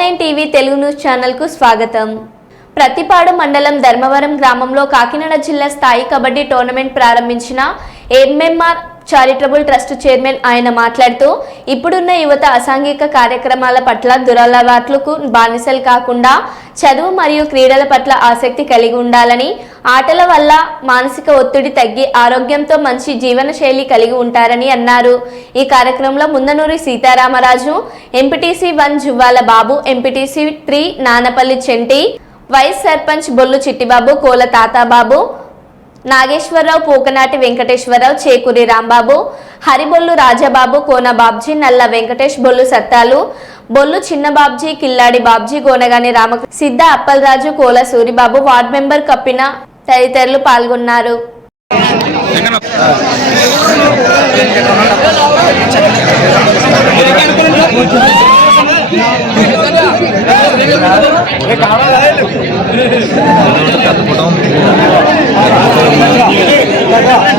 Nine TV Telugu news ఛానల్కు స్వాగతం. ప్రతిపాడు మండలం ధర్మవరం గ్రామంలో కాకినాడ జిల్లా స్థాయి కబడ్డీ టోర్నమెంట్ ప్రారంభించిన ఎంఎంఆర్ చారిటబుల్ ట్రస్ట్ చైర్మన్ ఆయన మాట్లాడుతూ ఇప్పుడున్న యువత అసాంఘిక కార్యక్రమాల పట్ల దురలవాట్లకు బానిసలు కాకుండా చదువు మరియు క్రీడల పట్ల ఆసక్తి కలిగి ఉండాలని ఆటల వల్ల మానసిక ఒత్తిడి తగ్గి ఆరోగ్యంతో మంచి జీవన శైలి కలిగి ఉంటారని అన్నారు. ఈ కార్యక్రమంలో Mundanuri Sitaramaraju MPTC one Juvvala Babu MPTC three Nanapalli Chenti vice sarpanch Bollu Chittibabu Kola Tatababu Nageswararao Pukanati Venkateswararao Chekuri Rambabu Haribollu Rajababu Kona Babji Nalla Venkatesh Bollu సత్తాలు Bollu చిన్న బాబ్జీ కిల్లాడి బాబ్జీ గోనగాని రామ సిద్ధ అప్పలరాజు కోల సూరిబాబు వార్డ్ మెంబర్ కప్పిన తదితరులు పాల్గొన్నారు.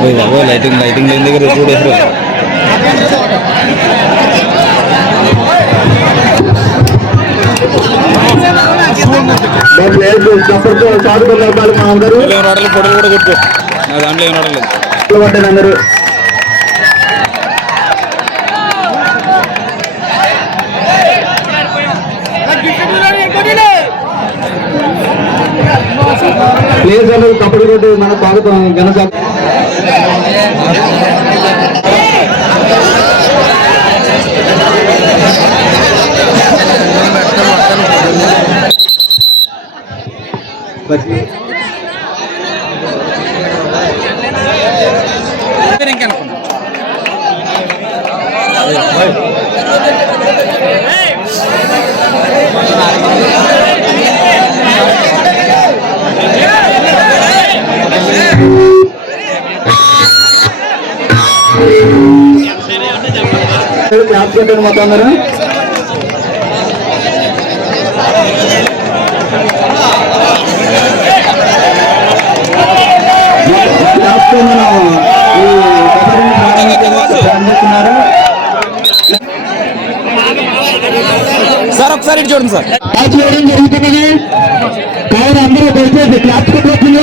ఓయ్ బాబోయ్ లైటింగ్ లైటింగ్ లేని దగ్గర చూడేసారు but లేదు చప్పటితో సాధువులు పడ్డారు అందరూ ప్లేస్ అందరూ కప్పటి కొట్టి మన స్వాగతం ఘన క్లాప్ కొట్టండి మొత్తం అందరూ సార్ ఒకసారి చూడండి సార్. చేయడం జరుగుతున్నది. కావున అందరూ దయచేసి క్లాప్ కొట్టుకుంటూ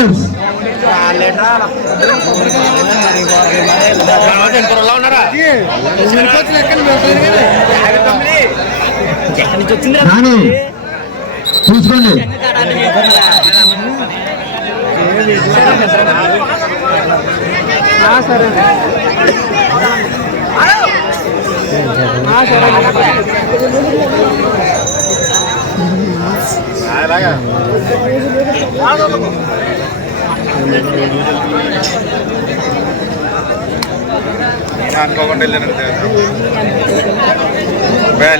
చేబ్రేలు నాని చూసుకోండి. అనుకోకుండా వెళ్ళాను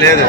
లేదు.